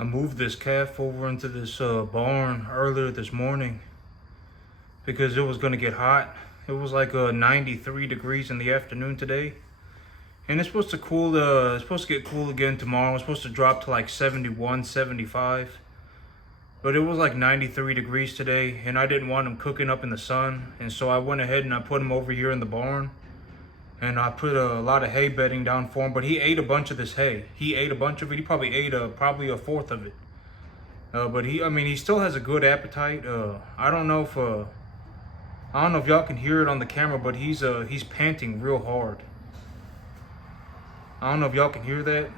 I moved this calf over into this barn earlier this morning because it was gonna get hot. It was like 93 degrees in the afternoon today, and it's supposed to cool. It's supposed to get cool again tomorrow. It's supposed to drop to like 71, 75. But it was like 93 degrees today, and I didn't want him cooking up in the sun, and so I went ahead and I put him over here in the barn, and I put a lot of hay bedding down for him. But he ate a bunch of this hay. He ate a bunch of it. He probably ate probably a fourth of it. But he still has a good appetite. I don't know if y'all can hear it on the camera, but he's panting real hard. I don't know if y'all can hear that,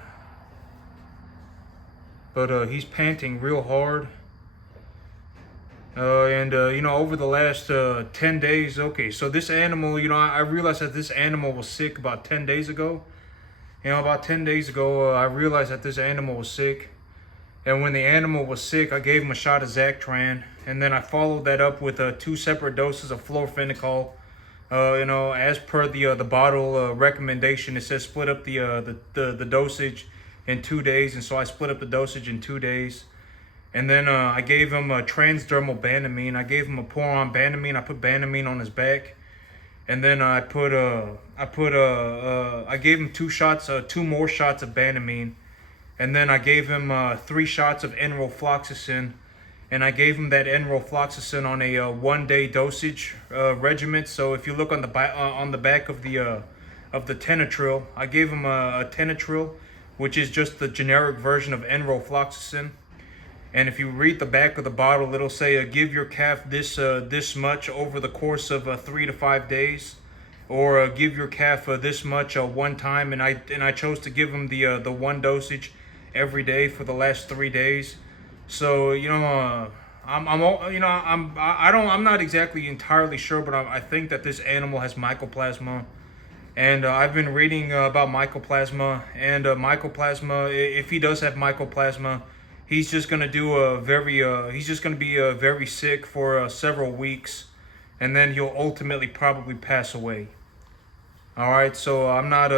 but he's panting real hard. Over the last 10 days, okay, so this animal, I realized that this animal was sick about 10 days ago. About 10 days ago, I realized that this animal was sick. And when the animal was sick, I gave him a shot of Zactran. And then I followed that up with 2 separate doses of Florfenicol. As per the bottle recommendation, it says split up the dosage in 2 days. And so I split up the dosage in 2 days. And then I gave him a transdermal Banamine. I gave him a pour-on Banamine. I put Banamine on his back, and then I gave him 2 more shots of Banamine, and then I gave him 3 shots of enrofloxacin, and I gave him that enrofloxacin on a 1-day dosage regimen. So if you look on the back of the Tenatril, I gave him a Tenatril, which is just the generic version of enrofloxacin. And if you read the back of the bottle, it'll say give your calf this much over the course of 3 to 5 days, or give your calf this much one time. And I chose to give him the 1 dosage every day for the last 3 days. So I'm not exactly entirely sure, but I think that this animal has mycoplasma. And I've been reading about mycoplasma, and mycoplasma, if he does have mycoplasma, he's just gonna be very sick for several weeks, and then he'll ultimately probably pass away. All right, so I'm not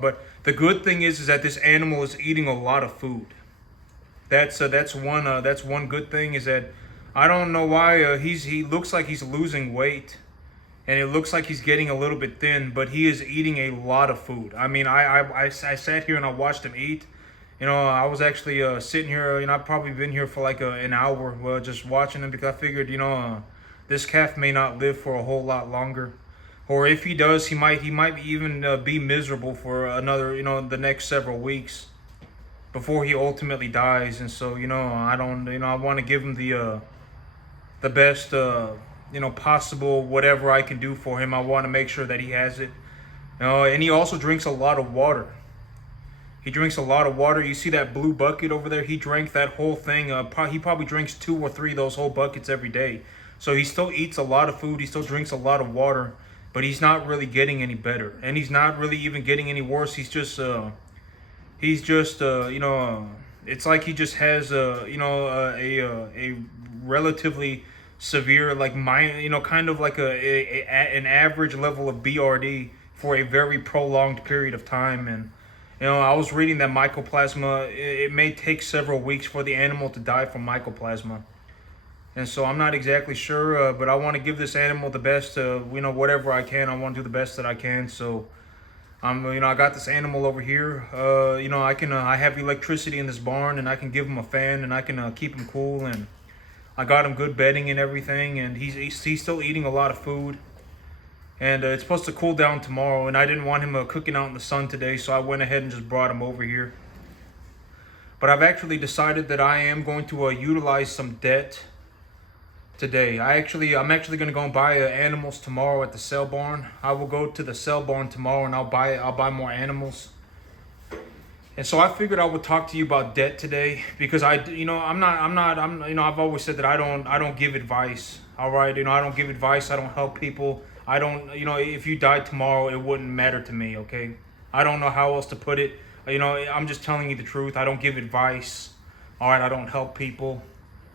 but the good thing is that this animal is eating a lot of food. That's one good thing, is that I don't know why he looks like he's losing weight, and it looks like he's getting a little bit thin, but he is eating a lot of food. I mean, I sat here and I watched him eat. I was actually sitting here. I've probably been here for like an hour, just watching him, because I figured, this calf may not live for a whole lot longer, or if he does, he might even be miserable for another, the next several weeks before he ultimately dies. And so, I want to give him the best, possible whatever I can do for him. I want to make sure that he has it. And he also drinks a lot of water. He drinks a lot of water. You see that blue bucket over there? He drank that whole thing. He probably drinks 2 or 3 of those whole buckets every day. So he still eats a lot of food. He still drinks a lot of water, but he's not really getting any better, and he's not really even getting any worse. It's like he just has a relatively severe, like kind of like an average level of BRD for a very prolonged period of time. And I was reading that mycoplasma, it may take several weeks for the animal to die from mycoplasma. And so I'm not exactly sure, but I want to give this animal the best, whatever I can. I want to do the best that I can. So I got this animal over here. I have electricity in this barn, and I can give him a fan, and I can keep him cool. And I got him good bedding and everything, and he's still eating a lot of food. And it's supposed to cool down tomorrow, and I didn't want him cooking out in the sun today, so I went ahead and just brought him over here. But I've actually decided that I am going to utilize some debt today. I'm actually going to go and buy animals tomorrow at the sale barn. I will go to the sale barn tomorrow, and I'll buy more animals. And so I figured I would talk to you about debt today, because I've always said that I don't give advice. All right, I don't give advice. I don't help people. I don't, if you died tomorrow, it wouldn't matter to me, okay? I don't know how else to put it. I'm just telling you the truth. I don't give advice. All right, I don't help people.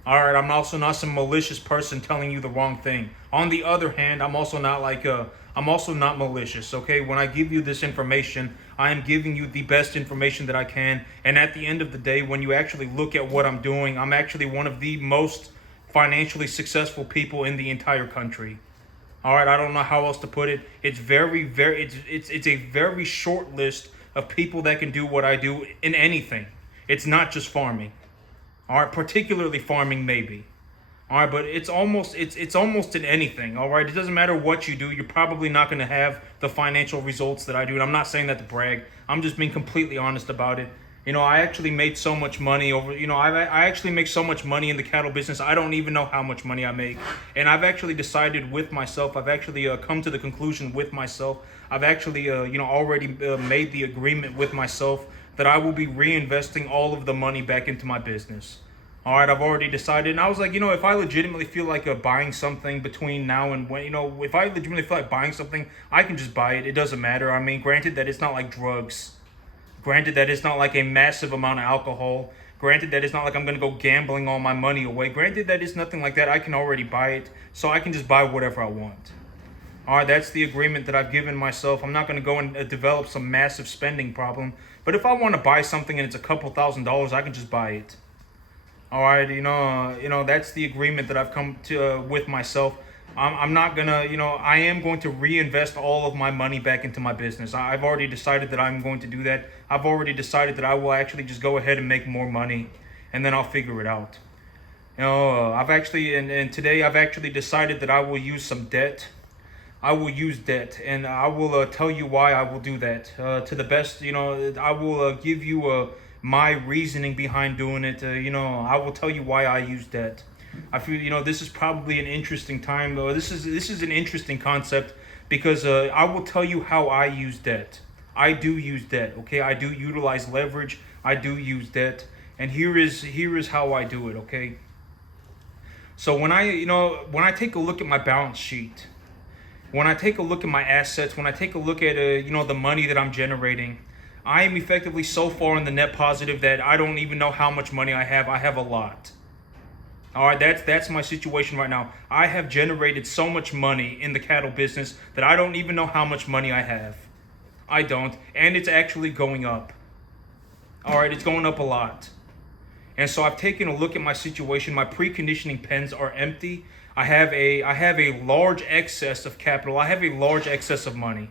All right, I'm also not some malicious person telling you the wrong thing. On the other hand, I'm also not like a I'm also not malicious, okay? When I give you this information, I am giving you the best information that I can. And at the end of the day, when you actually look at what I'm doing, I'm actually one of the most financially successful people in the entire country. All right, I don't know how else to put it. It's it's a very short list of people that can do what I do in anything. It's not just farming. All right, particularly farming maybe. All right, but it's almost in anything. All right, it doesn't matter what you do. You're probably not going to have the financial results that I do. And I'm not saying that to brag. I'm just being completely honest about it. I actually made so much money over. I actually make so much money in the cattle business. I don't even know how much money I make. And I've actually decided with myself. I've actually come to the conclusion with myself. I've actually already made the agreement with myself that I will be reinvesting all of the money back into my business. All right, I've already decided. And I was like, if I legitimately feel like buying something between now and when, if I legitimately feel like buying something, I can just buy it. It doesn't matter. I mean, granted that it's not like drugs. Granted that it's not like a massive amount of alcohol. Granted that it's not like I'm going to go gambling all my money away. Granted that it's nothing like that. I can already buy it. So I can just buy whatever I want. All right, that's the agreement that I've given myself. I'm not going to go and develop some massive spending problem. But if I want to buy something and it's a couple $1,000s, I can just buy it. All right, that's the agreement that I've come to with myself. I'm not gonna, I am going to reinvest all of my money back into my business. I've already decided that I'm going to do that. I've already decided that I will actually just go ahead and make more money, and then I'll figure it out. I've actually, and today I've actually decided that I will use some debt. I will use debt, and I will tell you why I will do that. To the best, I will give you my reasoning behind doing it. I will tell you why I use debt. I feel this is probably an interesting time. This is an interesting concept because I will tell you how I use debt. I do use debt. Okay, I do utilize leverage. I do use debt, and here is how I do it. Okay. So when I take a look at my balance sheet, when I take a look at my assets, when I take a look at the money that I'm generating, I am effectively so far in the net positive that I don't even know how much money I have. I have a lot. All right, that's my situation right now. I have generated so much money in the cattle business that I don't even know how much money I have. I don't, and it's actually going up. All right, it's going up a lot. And so I've taken a look at my situation. My preconditioning pens are empty. I have a large excess of capital. I have a large excess of money.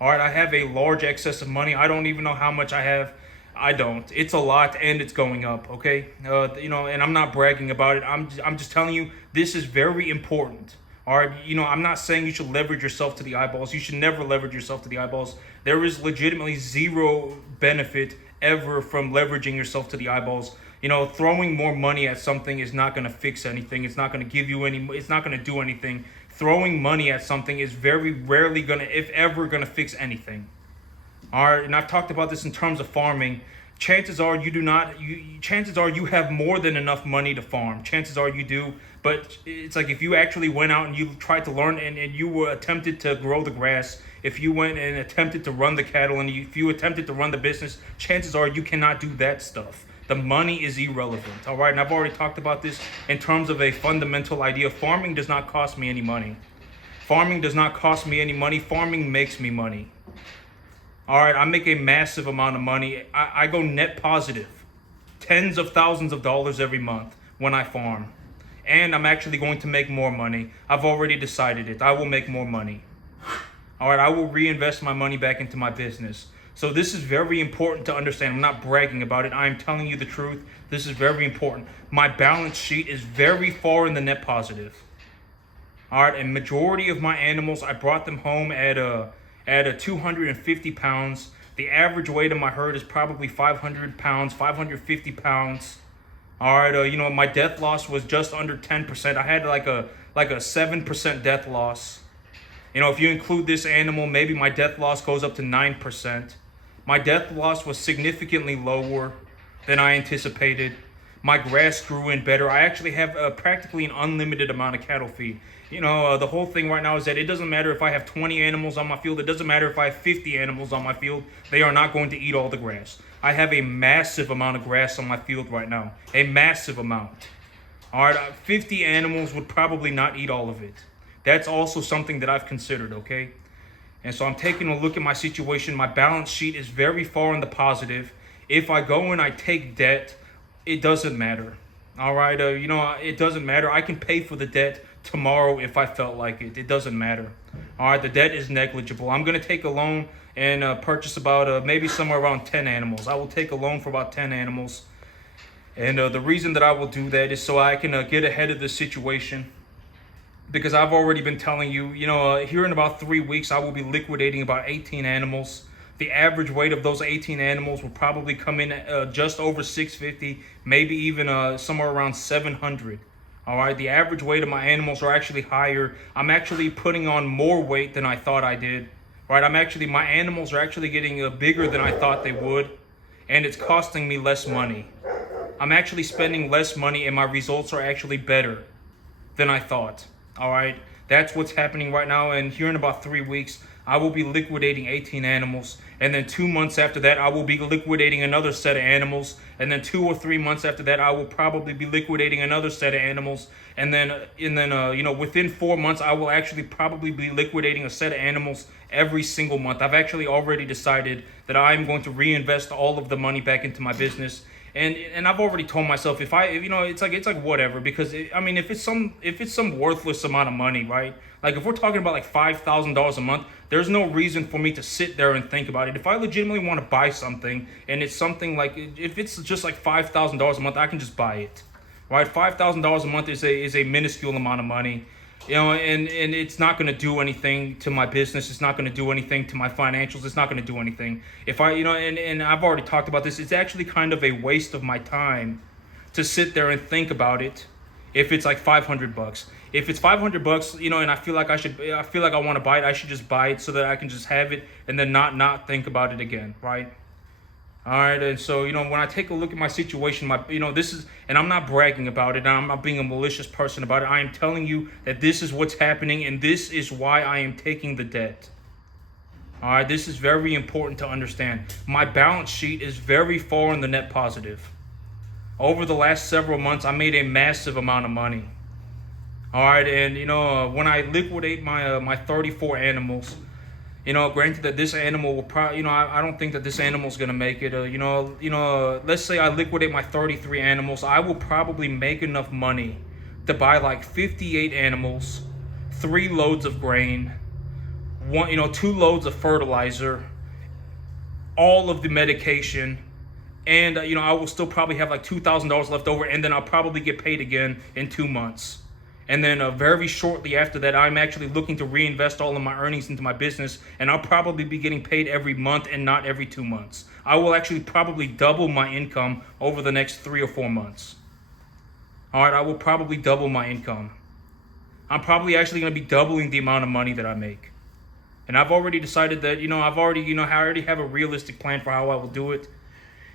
All right, I have a large excess of money. I don't even know how much I have. I don't. It's a lot, and it's going up. Okay, and I'm not bragging about it. I'm just telling you this is very important. All right, I'm not saying you should leverage yourself to the eyeballs. You should never leverage yourself to the eyeballs. There is legitimately zero benefit ever from leveraging yourself to the eyeballs. Throwing more money at something is not going to fix anything. It's not going to give you any. It's not going to do anything. Throwing money at something is very rarely going to, if ever, going to fix anything. All right, and I've talked about this in terms of farming. Chances are you do not. Chances are you have more than enough money to farm. Chances are you do. But it's like if you actually went out and you tried to learn and you were attempted to grow the grass, if you went and attempted to run the cattle, and if you attempted to run the business, chances are you cannot do that stuff. The money is irrelevant. All right, and I've already talked about this in terms of a fundamental idea. Farming does not cost me any money. Farming does not cost me any money. Farming makes me money. All right, I make a massive amount of money. I go net positive, tens of thousands of dollars every month when I farm. And I'm actually going to make more money. I've already decided it. I will make more money. All right, I will reinvest my money back into my business. So this is very important to understand. I'm not bragging about it. I am telling you the truth. This is very important. My balance sheet is very far in the net positive. All right, and majority of my animals, I brought them home at 250 pounds. The average weight of my herd is probably 500 pounds, 550 pounds. All right, my death loss was just under 10%. I had like a 7% death loss. If you include this animal, maybe my death loss goes up to 9%. My death loss was significantly lower than I anticipated. My grass grew in better. I actually have practically an unlimited amount of cattle feed. The whole thing right now is that it doesn't matter if I have 20 animals on my field. It doesn't matter if I have 50 animals on my field. They are not going to eat all the grass. I have a massive amount of grass on my field right now. A massive amount. All right, 50 animals would probably not eat all of it. That's also something that I've considered, okay? And so I'm taking a look at my situation. My balance sheet is very far in the positive. If I go and I take debt, it doesn't matter. All right, it doesn't matter. I can pay for the debt tomorrow if I felt like it. It doesn't matter. All right, the debt is negligible. I'm gonna take a loan and purchase about maybe somewhere around 10 animals. I will take a loan for about 10 animals. And the reason that I will do that is so I can get ahead of the situation. Because I've already been telling you, here in about 3 weeks, I will be liquidating about 18 animals. The average weight of those 18 animals will probably come in just over 650, maybe even somewhere around 700. All right, the average weight of my animals are actually higher. I'm actually putting on more weight than I thought I did. Right, my animals are actually getting bigger than I thought they would, and it's costing me less money. I'm actually spending less money, and my results are actually better than I thought. All right, that's what's happening right now. And here in about 3 weeks, I will be liquidating 18 animals. And then 2 months after that, I will be liquidating another set of animals. And then 2 or 3 months after that, I will probably be liquidating another set of animals. And then within 4 months, I will actually probably be liquidating a set of animals every single month. I've actually already decided that I'm going to reinvest all of the money back into my business. And I've already told myself it's like whatever, because if it's some worthless amount of money, right? Like if we're talking about like $5,000 a month, there's no reason for me to sit there and think about it. If I legitimately want to buy something and it's something like, if it's just like $5,000 a month, I can just buy it, right? $5,000 a month is a minuscule amount of money. And it's not going to do anything to my business. It's not going to do anything to my financials. It's not going to do anything. If and I've already talked about this, it's actually kind of a waste of my time to sit there and think about it. If it's like $500, if it's $500, and I feel like I want to buy it, I should just buy it so that I can just have it and then not think about it again, right? All right, and so when I take a look at my situation, this is, and I'm not bragging about it, and I'm not being a malicious person about it. I am telling you that this is what's happening, and this is why I am taking the debt. All right, this is very important to understand. My balance sheet is very far in the net positive. Over the last several months, I made a massive amount of money. All right, and when I liquidate my 34 animals. Granted that this animal will probably, I don't think that this animal's gonna make it. Let's say I liquidate my 33 animals, I will probably make enough money to buy like 58 animals, 3 loads of grain, 2 loads of fertilizer, all of the medication, and I will still probably have like $2,000 left over, and then I'll probably get paid again in 2 months. And then very shortly after that, I'm actually looking to reinvest all of my earnings into my business, and I'll probably be getting paid every month and not every 2 months. I will actually probably double my income over the next 3 or 4 months. All right, I will probably double my income. I'm probably actually going to be doubling the amount of money that I make. And I've already decided that, I already have a realistic plan for how I will do it.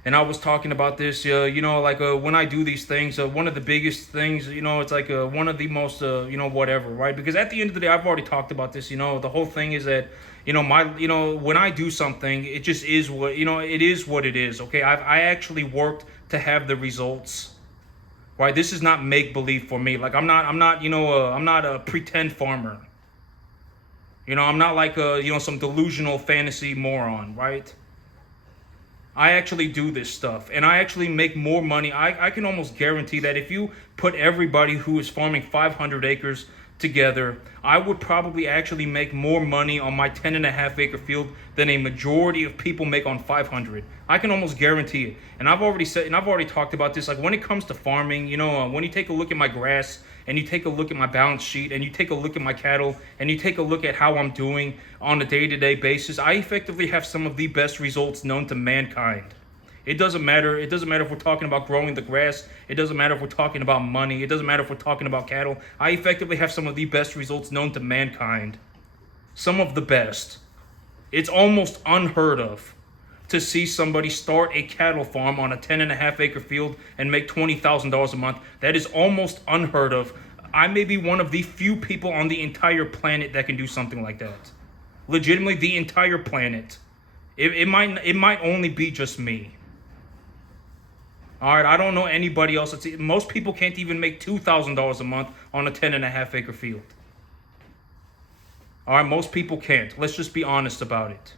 And I was talking about this, when I do these things, one of the biggest things, it's like one of the most, whatever, right? Because at the end of the day, I've already talked about this, the whole thing is that, when I do something, it just is what, it is what it is, okay? I actually worked to have the results, right? This is not make-believe for me. Like, I'm not a pretend farmer. I'm not like some delusional fantasy moron, right? I actually do this stuff, and I actually make more money. I can almost guarantee that if you put everybody who is farming 500 acres together, I would probably actually make more money on my 10.5 acre field than a majority of people make on 500. I can almost guarantee it. And I've already said, and I've already talked about this, like when it comes to farming, when you take a look at my grass, and you take a look at my balance sheet, and you take a look at my cattle, and you take a look at how I'm doing on a day-to-day basis, I effectively have some of the best results known to mankind. It doesn't matter. It doesn't matter if we're talking about growing the grass. It doesn't matter if we're talking about money. It doesn't matter if we're talking about cattle. I effectively have some of the best results known to mankind. Some of the best. It's almost unheard of to see somebody start a cattle farm on a 10.5 acre field and make $20,000 a month. That is almost unheard of. I may be one of the few people on the entire planet that can do something like that. Legitimately, the entire planet. It might only be just me. All right, I don't know anybody else. Most people can't even make $2,000 a month on a 10.5 acre field. All right, most people can't. Let's just be honest about it.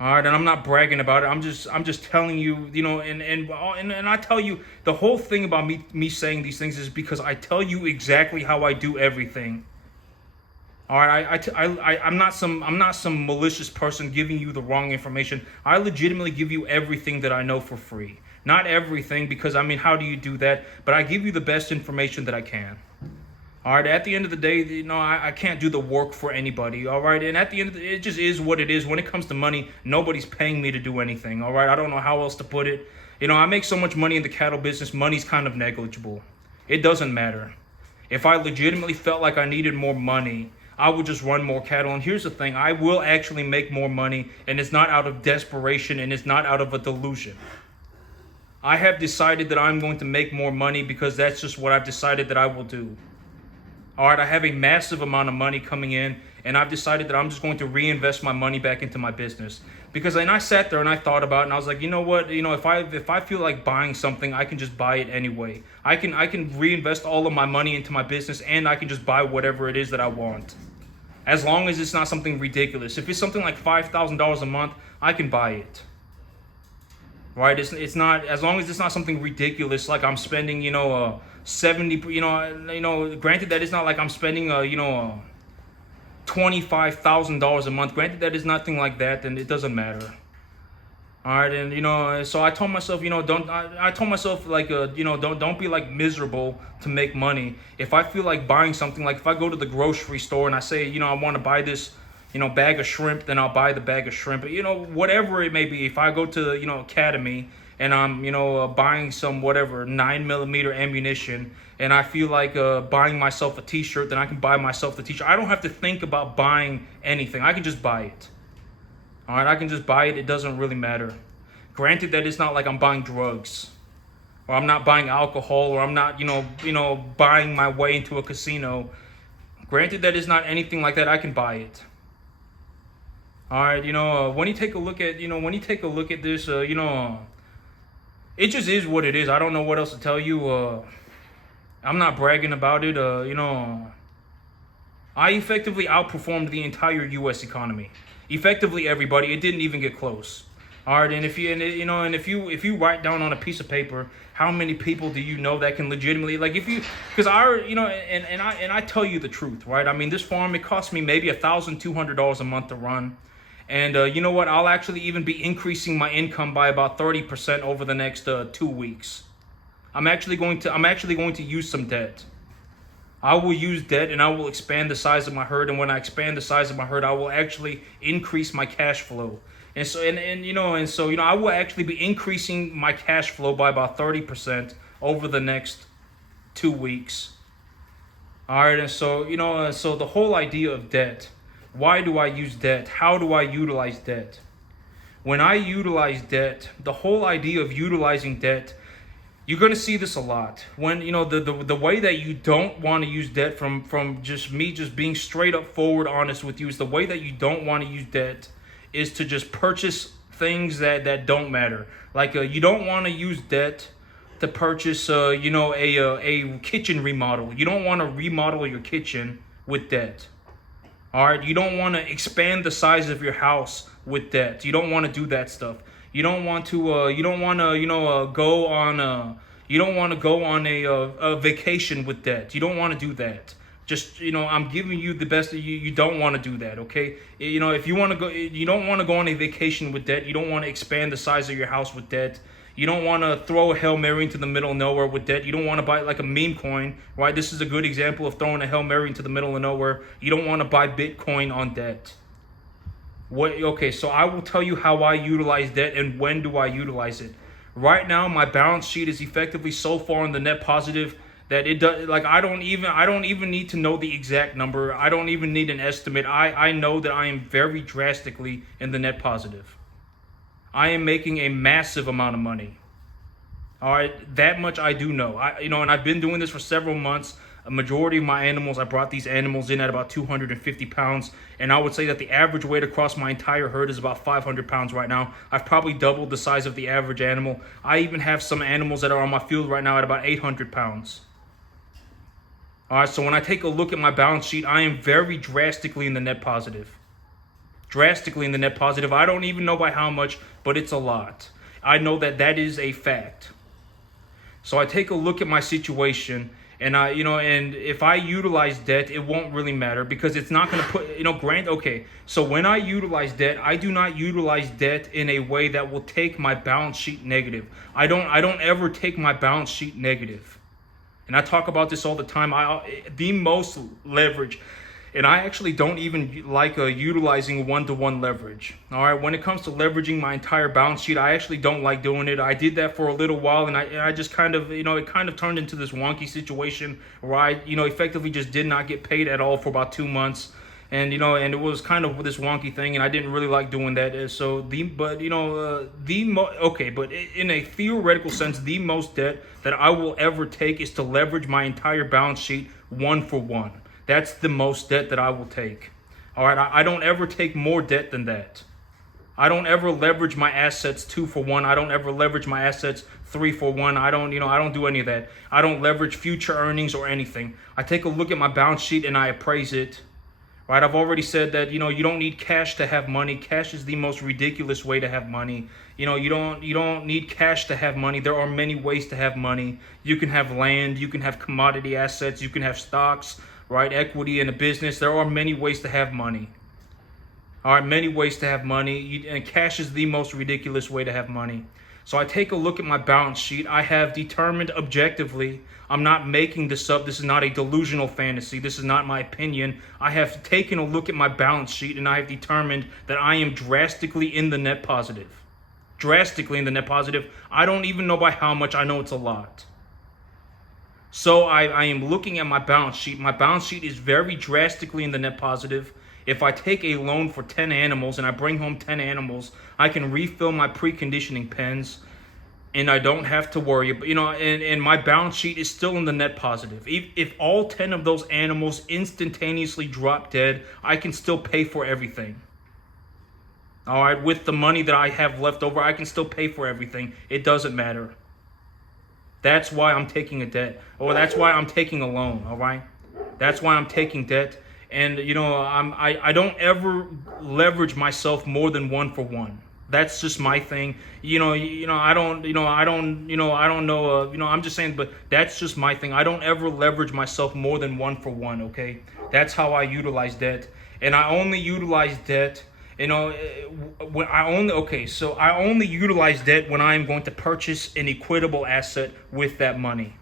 All right, and I'm not bragging about it. I'm just telling you, and I tell you the whole thing about me saying these things is because I tell you exactly how I do everything. All right, I'm not some malicious person giving you the wrong information. I legitimately give you everything that I know for free. Not everything, because I mean, how do you do that? But I give you the best information that I can. All right, at the end of the day, I can't do the work for anybody, all right? And at the end of it just is what it is. When it comes to money, nobody's paying me to do anything, all right? I don't know how else to put it. I make so much money in the cattle business, money's kind of negligible. It doesn't matter. If I legitimately felt like I needed more money, I would just run more cattle. And here's the thing, I will actually make more money, and it's not out of desperation, and it's not out of a delusion. I have decided that I'm going to make more money because that's just what I've decided that I will do. All right, I have a massive amount of money coming in, and I've decided that I'm just going to reinvest my money back into my business. Because then I sat there and I thought about it, and I was like, you know what? If I feel like buying something, I can just buy it anyway. I can reinvest all of my money into my business, and I can just buy whatever it is that I want. As long as it's not something ridiculous. If it's something like $5,000 a month, I can buy it. Right? It's not, as long as it's not something ridiculous like I'm spending, 70, granted that it's not like I'm spending, $25,000 a month. Granted that is nothing like that, then it doesn't matter. All right, and so I told myself, I told myself like, don't be like miserable to make money. If I feel like buying something, like if I go to the grocery store and I say, I want to buy this, bag of shrimp, then I'll buy the bag of shrimp. Whatever it may be. If I go to, Academy and I'm, buying some whatever 9mm ammunition, and I feel like buying myself a t-shirt, then I can buy myself the t-shirt. I don't have to think about buying anything. I can just buy it. All right, I can just buy it. It doesn't really matter. Granted that it's not like I'm buying drugs, or I'm not buying alcohol, or I'm not, buying my way into a casino. Granted that it's not anything like that. I can buy it. All right, when you take a look at, this, it just is what it is. I don't know what else to tell you. I'm not bragging about it. I effectively outperformed the entire U.S. economy. Effectively everybody. It didn't even get close. All right, and if you write down on a piece of paper how many people do you know that can legitimately, like, because I tell you the truth, right? I mean, this farm, it cost me maybe $1,200 a month to run. And you know what? I'll actually even be increasing my income by about 30% over the next 2 weeks. I'm actually going to use some debt. I will use debt, and I will expand the size of my herd. And when I expand the size of my herd, I will actually increase my cash flow. And so I will actually be increasing my cash flow by about 30% over the next 2 weeks. All right, and so the whole idea of debt. Why do I use debt? How do I utilize debt? When I utilize debt, the whole idea of utilizing debt, you're going to see this a lot. When, the way that you don't want to use debt, from just me just being straight up forward honest with you, is the way that you don't want to use debt is to just purchase things that don't matter. Like you don't want to use debt to purchase a kitchen remodel. You don't want to remodel your kitchen with debt. All right, you don't want to expand the size of your house with debt. You don't want to do that stuff. You don't want to go on a vacation with debt. You don't want to do that. Just, I'm giving you the best. You don't want to do that, okay? If you want to go, you don't want to go on a vacation with debt. You don't want to expand the size of your house with debt. You don't want to throw a Hail Mary into the middle of nowhere with debt. You don't want to buy like a meme coin, right? This is a good example of throwing a Hail Mary into the middle of nowhere. You don't want to buy Bitcoin on debt. Okay, so I will tell you how I utilize debt and when do I utilize it. Right now, my balance sheet is effectively so far in the net positive that it does, like, I don't even need to know the exact number. I don't even need an estimate. I know that I am very drastically in the net positive. I am making a massive amount of money. All right, that much I do know. And I've been doing this for several months. A majority of my animals, I brought these animals in at about 250 pounds. And I would say that the average weight across my entire herd is about 500 pounds right now. I've probably doubled the size of the average animal. I even have some animals that are on my field right now at about 800 pounds. All right, so when I take a look at my balance sheet, I am very drastically in the net positive. Drastically in the net positive. I don't even know by how much, but it's a lot. I know that that is a fact. So I take a look at my situation, and and if I utilize debt, it won't really matter because it's not going to put, okay. So when I utilize debt, I do not utilize debt in a way that will take my balance sheet negative. I don't ever take my balance sheet negative. And I talk about this all the time. The most leverage, and I actually don't even like utilizing one-to-one leverage. All right, when it comes to leveraging my entire balance sheet, I actually don't like doing it. I did that for a little while, and I just kind of, it kind of turned into this wonky situation where I, effectively just did not get paid at all for about 2 months. And and it was kind of this wonky thing, and I didn't really like doing that. So but in a theoretical sense, the most debt that I will ever take is to leverage my entire balance sheet 1-for-1. That's the most debt that I will take. All right, I don't ever take more debt than that. I don't ever leverage my assets 2-for-1. I don't ever leverage my assets 3-for-1. I don't do any of that. I don't leverage future earnings or anything. I take a look at my balance sheet and I appraise it. Right, I've already said that, you don't need cash to have money. Cash is the most ridiculous way to have money. You don't need cash to have money. There are many ways to have money. You can have land, you can have commodity assets, you can have stocks, right? Equity in a business. There are many ways to have money. All right, many ways to have money, and cash is the most ridiculous way to have money. So I take a look at my balance sheet. I have determined objectively, I'm not making this up. This is not a delusional fantasy. This is not my opinion. I have taken a look at my balance sheet and I have determined that I am drastically in the net positive. Drastically in the net positive. I don't even know by how much. I know it's a lot. So I am looking at my balance sheet. My balance sheet is very drastically in the net positive. If I take a loan for 10 animals and I bring home 10 animals, I can refill my preconditioning pens and I don't have to worry. But, and my balance sheet is still in the net positive. If all 10 of those animals instantaneously drop dead, I can still pay for everything. All right, with the money that I have left over, I can still pay for everything. It doesn't matter. That's why I'm taking a debt, or that's why I'm taking a loan. All right, that's why I'm taking debt. And I don't ever leverage myself more than 1-for-1. That's just my thing. I don't know. I'm just saying, but that's just my thing. I don't ever leverage myself more than 1-for-1. Okay, that's how I utilize debt, and I only utilize debt. When I only utilize debt when I am going to purchase an equitable asset with that money.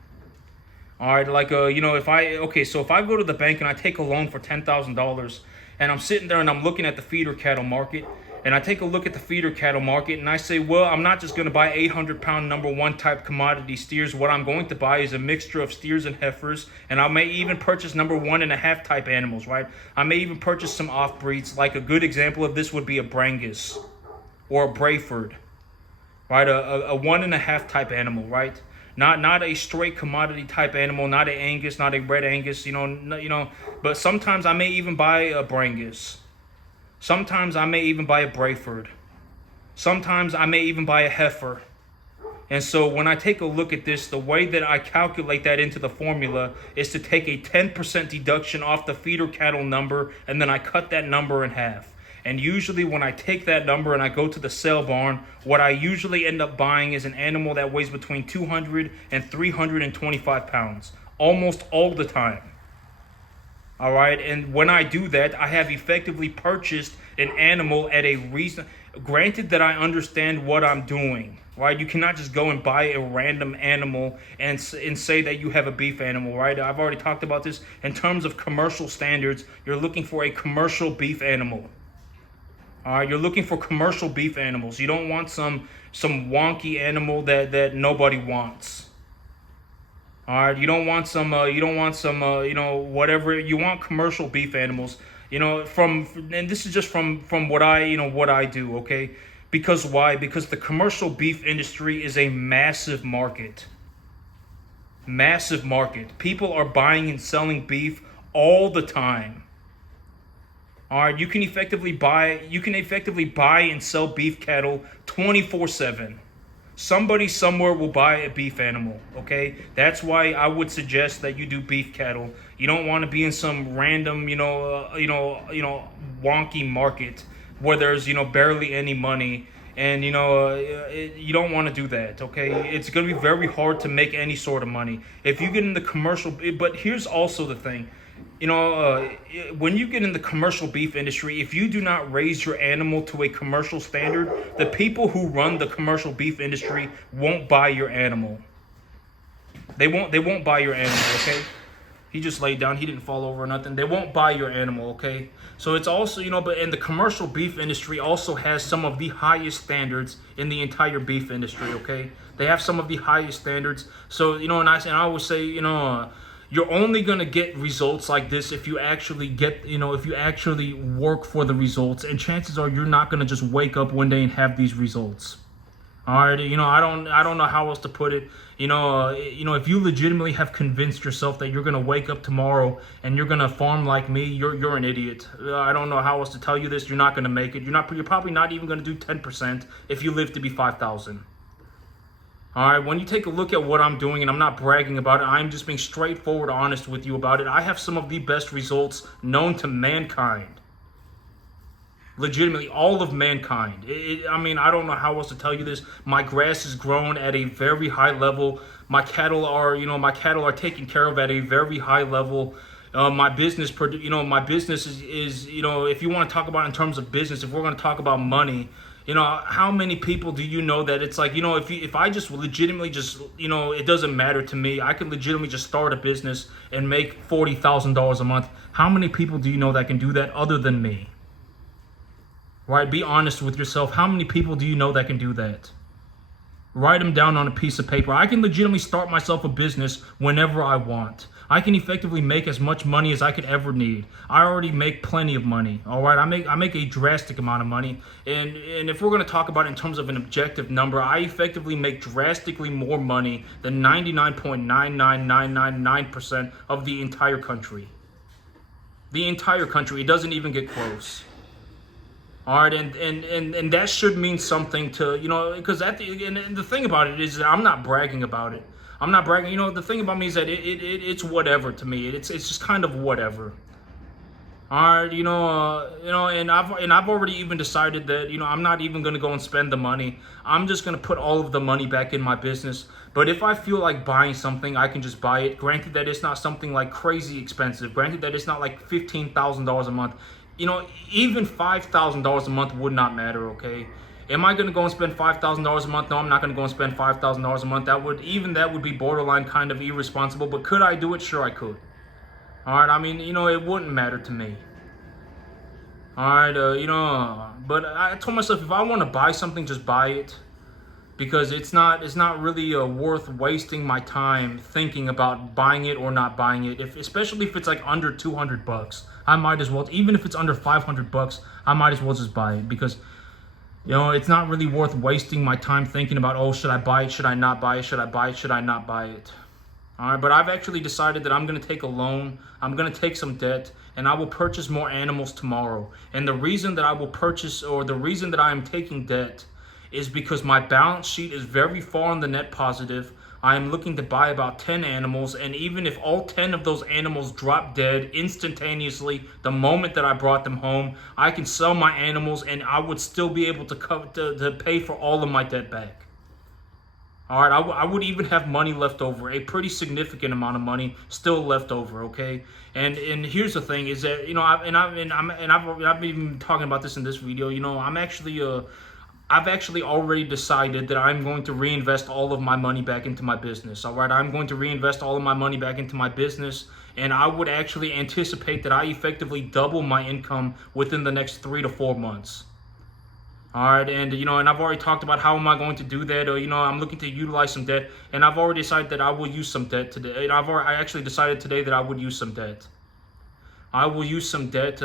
All right, if I go to the bank and I take a loan for $10,000 and I'm sitting there and I'm looking at the feeder cattle market and I take a look at the feeder cattle market and I say, well, I'm not just going to buy 800-pound number one type commodity steers. What I'm going to buy is a mixture of steers and heifers, and I may even purchase number 1.5 type animals, right? I may even purchase some off breeds. Like a good example of this would be a Brangus or a Brayford, right? A 1.5 type animal, right? Not a straight commodity type animal, not a Angus, not a red Angus, but sometimes I may even buy a Brangus. Sometimes I may even buy a Brayford. Sometimes I may even buy a heifer. And so when I take a look at this, the way that I calculate that into the formula is to take a 10% deduction off the feeder cattle number, and then I cut that number in half. And usually when I take that number and I go to the sale barn, what I usually end up buying is an animal that weighs between 200 and 325 pounds, almost all the time. All right, and when I do that, I have effectively purchased an animal at a reason. Granted that I understand what I'm doing, right? You cannot just go and buy a random animal and say that you have a beef animal, right? I've already talked about this. In terms of commercial standards, you're looking for a commercial beef animal. All right, you're looking for commercial beef animals. You don't want some wonky animal that nobody wants. All right, you don't want some whatever. You want commercial beef animals. And this is just from what I do. Okay, because why? Because the commercial beef industry is a massive market. Massive market. People are buying and selling beef all the time. All right, you can effectively buy and sell beef cattle 24/7. somebody somewhere will buy a beef animal, okay? That's why I would suggest that you do beef cattle. You don't want to be in some random, wonky market where there's, barely any money. And you don't want to do that, okay? It's going to be very hard to make any sort of money if you get in the commercial. But here's also the thing, when you get in the commercial beef industry, if you do not raise your animal to a commercial standard, the people who run the commercial beef industry won't buy your animal. They won't buy your animal, okay? He just laid down. He didn't fall over or nothing. They won't buy your animal, okay? So it's also, but in the commercial beef industry also has some of the highest standards in the entire beef industry, okay? They have some of the highest standards. So, and I always say, you're only going to get results like this if you actually if you actually work for the results. And chances are you're not going to just wake up one day and have these results. All right, I don't know how else to put it. If you legitimately have convinced yourself that you're gonna wake up tomorrow and you're gonna farm like me, you're an idiot. I don't know how else to tell you this. You're not gonna make it. You're probably not even gonna do 10% if you live to be 5,000. All right, when you take a look at what I'm doing, and I'm not bragging about it, I'm just being straightforward, honest with you about it. I have some of the best results known to mankind. Legitimately, all of mankind. I don't know how else to tell you this. My grass is grown at a very high level. My cattle are taken care of at a very high level. My business, is if you want to talk about in terms of business, if we're going to talk about money, how many people do you know that it's like, if I just legitimately it doesn't matter to me. I can legitimately just start a business and make $40,000 a month. How many people do you know that can do that other than me? Right? Be honest with yourself. How many people do you know that can do that? Write them down on a piece of paper. I can legitimately start myself a business whenever I want. I can effectively make as much money as I could ever need. I already make plenty of money. All right, I make a drastic amount of money. And if we're going to talk about it in terms of an objective number, I effectively make drastically more money than 99.99999% of the entire country. The entire country. It doesn't even get close. All right, and that should mean something to, because the thing about it is that I'm not bragging about it. I'm not bragging. The thing about me is that it's whatever to me. It's just kind of whatever. All right, and I've already even decided that, I'm not even going to go and spend the money. I'm just going to put all of the money back in my business. But if I feel like buying something, I can just buy it. Granted that it's not something like crazy expensive. Granted that it's not like $15,000 a month. Even $5,000 a month would not matter, okay? Am I going to go and spend $5,000 a month? No, I'm not going to go and spend $5,000 a month. That would be borderline kind of irresponsible. But could I do it? Sure, I could. All right, it wouldn't matter to me. All right, but I told myself if I want to buy something, just buy it. Because it's not really worth wasting my time thinking about buying it or not buying it. Especially if it's like under $200, I might as well. Even if it's under $500, I might as well just buy it because, it's not really worth wasting my time thinking about, oh, should I buy it? Should I not buy it? Should I buy it? Should I not buy it? All right, but I've actually decided that I'm going to take a loan. I'm going to take some debt, and I will purchase more animals tomorrow. And the reason that I will purchase, or the reason that I am taking debt, is because my balance sheet is very far on the net positive. I am looking to buy about 10 animals, and even if all 10 of those animals drop dead instantaneously the moment that I brought them home, I can sell my animals and I would still be able to pay for all of my debt back. All right, I would even have money left over, a pretty significant amount of money still left over, okay? And here's the thing is that, I've been even talking about this in this video, I've actually already decided that I'm going to reinvest all of my money back into my business. All right, I'm going to reinvest all of my money back into my business, and I would actually anticipate that I effectively double my income within the next 3 to 4 months. All right, and I've already talked about how am I going to do that. I'm looking to utilize some debt, and I've already decided that I will use some debt today. And I actually decided today that I would use some debt. I will use some debt,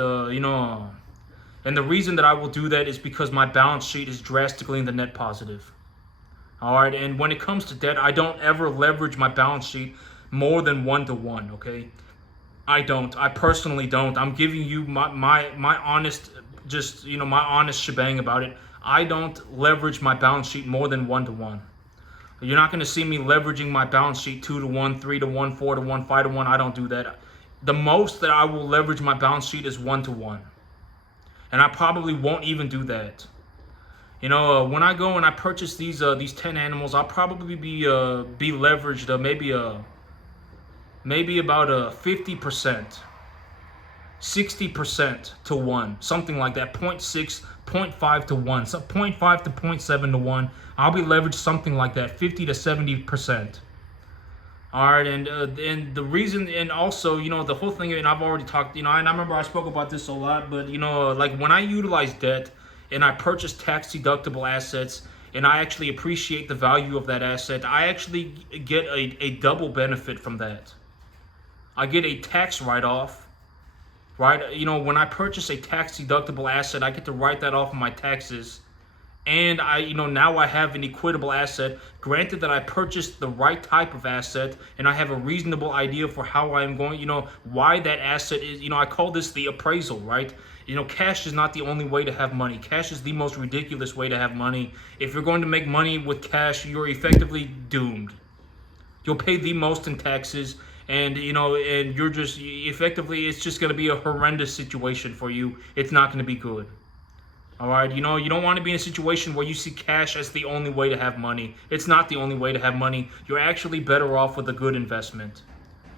and the reason that I will do that is because my balance sheet is drastically in the net positive. All right, and when it comes to debt, I don't ever leverage my balance sheet more than 1-to-1, okay? I don't. I personally don't. I'm giving you my honest, my honest shebang about it. I don't leverage my balance sheet more than 1-to-1. You're not going to see me leveraging my balance sheet 2 to 1, 3 to 1, 4 to 1, 5 to 1. I don't do that. The most that I will leverage my balance sheet is 1 to 1. And I probably won't even do that. When I go and I purchase these 10 animals, I'll probably be leveraged maybe about 50%, 60% to 1, something like that, 0.6, 0.5 to 1, so 0.5 to 0.7 to 1. I'll be leveraged something like that, 50 to 70%. All right, and the reason, and also, the whole thing, and I've already talked, and I remember I spoke about this a lot, but like when I utilize debt and I purchase tax deductible assets and I actually appreciate the value of that asset, I actually get a double benefit from that. I get a tax write-off, right? When I purchase a tax deductible asset, I get to write that off of my taxes. And now I have an equitable asset. Granted that I purchased the right type of asset and I have a reasonable idea for how I'm going, why that asset is, I call this the appraisal, right? Cash is not the only way to have money. Cash is the most ridiculous way to have money. If you're going to make money with cash, you're effectively doomed. You'll pay the most in taxes, and and you're just effectively, it's just going to be a horrendous situation for you. It's not going to be good. All right, you don't want to be in a situation where you see cash as the only way to have money. It's not the only way to have money. You're actually better off with a good investment.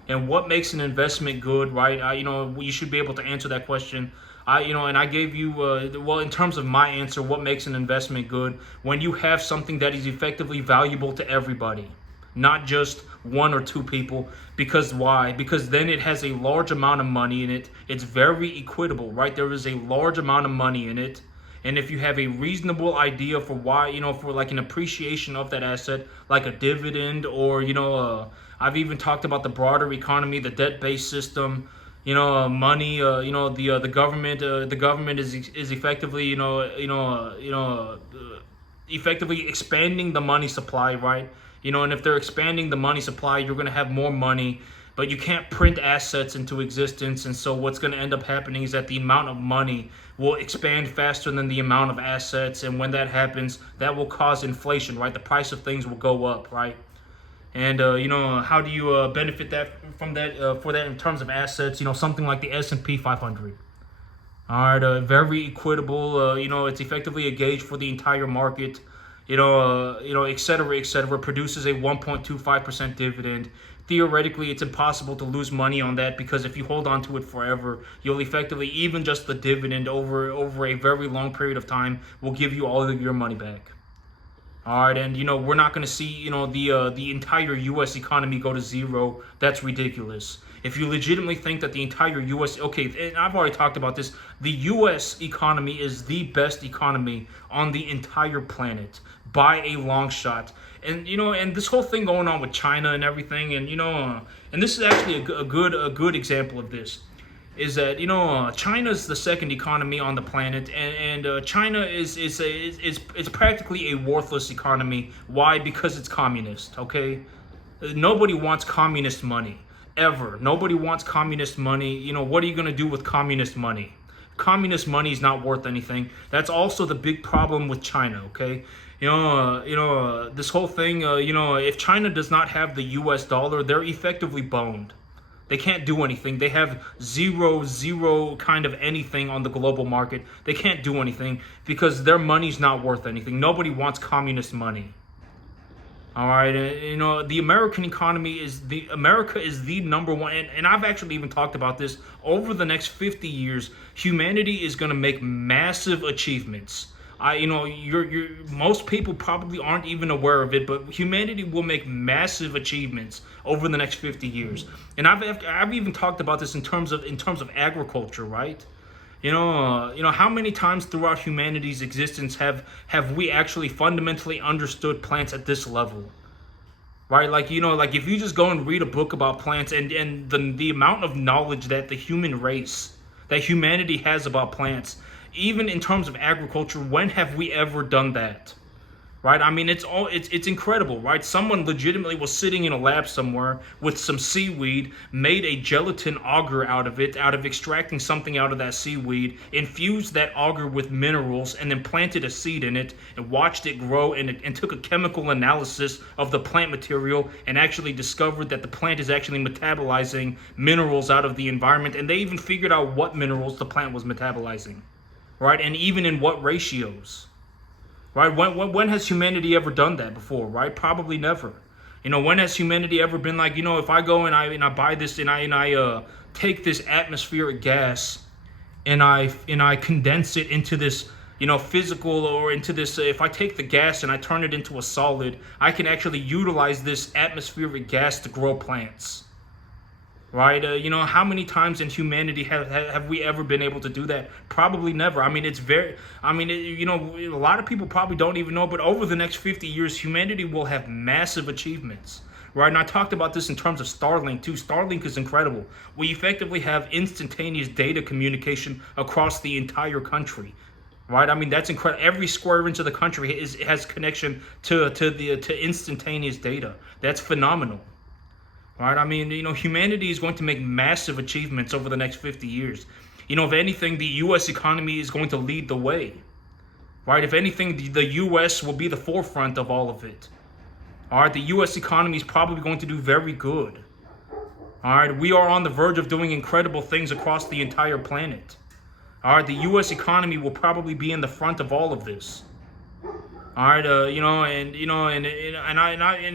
And what makes an investment good, right? You should be able to answer that question. And I gave you, in terms of my answer, what makes an investment good? When you have something that is effectively valuable to everybody, not just one or two people. Because why? Because then it has a large amount of money in it. It's very equitable, right? There is a large amount of money in it. And if you have a reasonable idea for why, for like an appreciation of that asset, like a dividend, or, I've even talked about the broader economy, the debt-based system, money, the government is effectively, effectively expanding the money supply, right? And if they're expanding the money supply, you're going to have more money. But you can't print assets into existence, and so what's going to end up happening is that the amount of money will expand faster than the amount of assets, and when that happens, that will cause inflation, right? The price of things will go up, right? And how do you benefit that from that for that in terms of assets? Something like the S&P 500. All right, very equitable. It's effectively a gauge for the entire market. Et cetera, produces a 1.25% dividend. Theoretically, it's impossible to lose money on that, because if you hold on to it forever, you'll effectively, even just the dividend over a very long period of time, will give you all of your money back. All right, and we're not going to see the entire U.S. economy go to zero. That's ridiculous. If you legitimately think that the entire U.S. Okay, and I've already talked about this, the U.S. economy is the best economy on the entire planet by a long shot. And and this whole thing going on with China and everything, and and this is actually a good example of this, is that China's the second economy on the planet, and China is practically a worthless economy. Why? Because it's communist. Okay, nobody wants communist money ever. Nobody wants communist money. What are you going to do with communist money? Communist money is not worth anything. That's also the big problem with China. Okay. This whole thing, if China does not have the US dollar, they're effectively boned. They can't do anything. They have zero kind of anything on the global market. They can't do anything because their money's not worth anything. Nobody wants communist money. All right, the American economy America is the number one, and I've actually even talked about this. Over the next 50 years, humanity is going to make massive achievements. Most people probably aren't even aware of it, but humanity will make massive achievements over the next 50 years. And I've even talked about this in terms of agriculture, right? How many times throughout humanity's existence have we actually fundamentally understood plants at this level? Right? Like if you just go and read a book about plants, and the amount of knowledge that the human race, that humanity has about plants, even in terms of agriculture, when have we ever done that? right? I mean, it's incredible, right? Someone legitimately was sitting in a lab somewhere with some seaweed, made a gelatin agar out of it, out of extracting something out of that seaweed, infused that agar with minerals, and then planted a seed in it and watched it grow, and took a chemical analysis of the plant material and actually discovered that the plant is actually metabolizing minerals out of the environment, and they even figured out what minerals the plant was metabolizing, right? And even in what ratios. Right? When has humanity ever done that before? Right? Probably never. When has humanity ever been like, if I go and I buy this and I take this atmospheric gas and I condense it into this physical, or into this, if I take the gas and I turn it into a solid, I can actually utilize this atmospheric gas to grow plants. Right? How many times in humanity have we ever been able to do that? Probably never. I mean, a lot of people probably don't even know, but over the next 50 years, humanity will have massive achievements. Right? And I talked about this in terms of Starlink too. Starlink is incredible. We effectively have instantaneous data communication across the entire country. Right? I mean, that's incredible. Every square inch of the country has connection to instantaneous data. That's phenomenal. Right? I mean, humanity is going to make massive achievements over the next 50 years. If anything, the U.S. economy is going to lead the way. Right? If anything, the U.S. will be the forefront of all of it. All right? The U.S. economy is probably going to do very good. All right? We are on the verge of doing incredible things across the entire planet. All right? The U.S. economy will probably be in the front of all of this. All right, and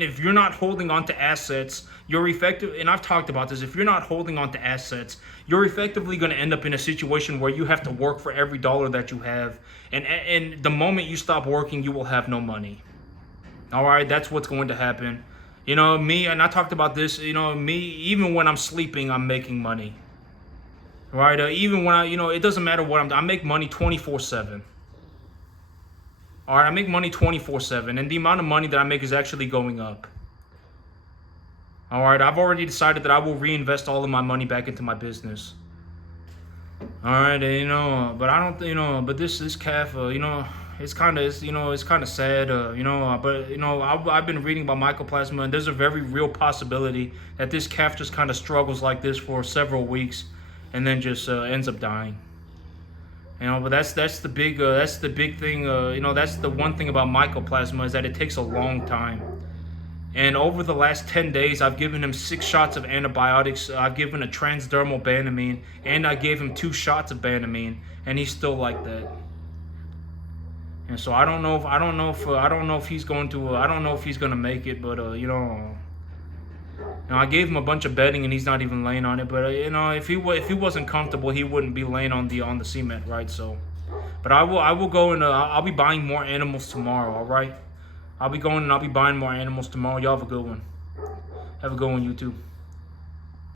if you're not holding on to assets, you're effective. And I've talked about this. If you're not holding on to assets, you're effectively going to end up in a situation where you have to work for every dollar that you have, and the moment you stop working, you will have no money. All right, that's what's going to happen. Me, and I talked about this. Me, even when I'm sleeping, I'm making money. Right, even when it doesn't matter what I make money 24/7. All right, I make money 24/7, and the amount of money that I make is actually going up. All right, I've already decided that I will reinvest all of my money back into my business. All right, but I don't, but this calf, it's kind of sad, but I've been reading about mycoplasma, and there's a very real possibility that this calf just kind of struggles like this for several weeks, and then just ends up dying. But that's the big thing. That's the one thing about mycoplasma, is that it takes a long time. And over the last 10 days, I've given him 6 shots of antibiotics. I've given a transdermal Banamine, and I gave him 2 shots of Banamine, and he's still like that. And so I don't know if he's going to make it, but I gave him a bunch of bedding, and he's not even laying on it. But if he wasn't comfortable, he wouldn't be laying on the cement, right? So, but I will go and I'll be buying more animals tomorrow. All right, I'll be going and I'll be buying more animals tomorrow. Y'all have a good one. Have a good one, YouTube.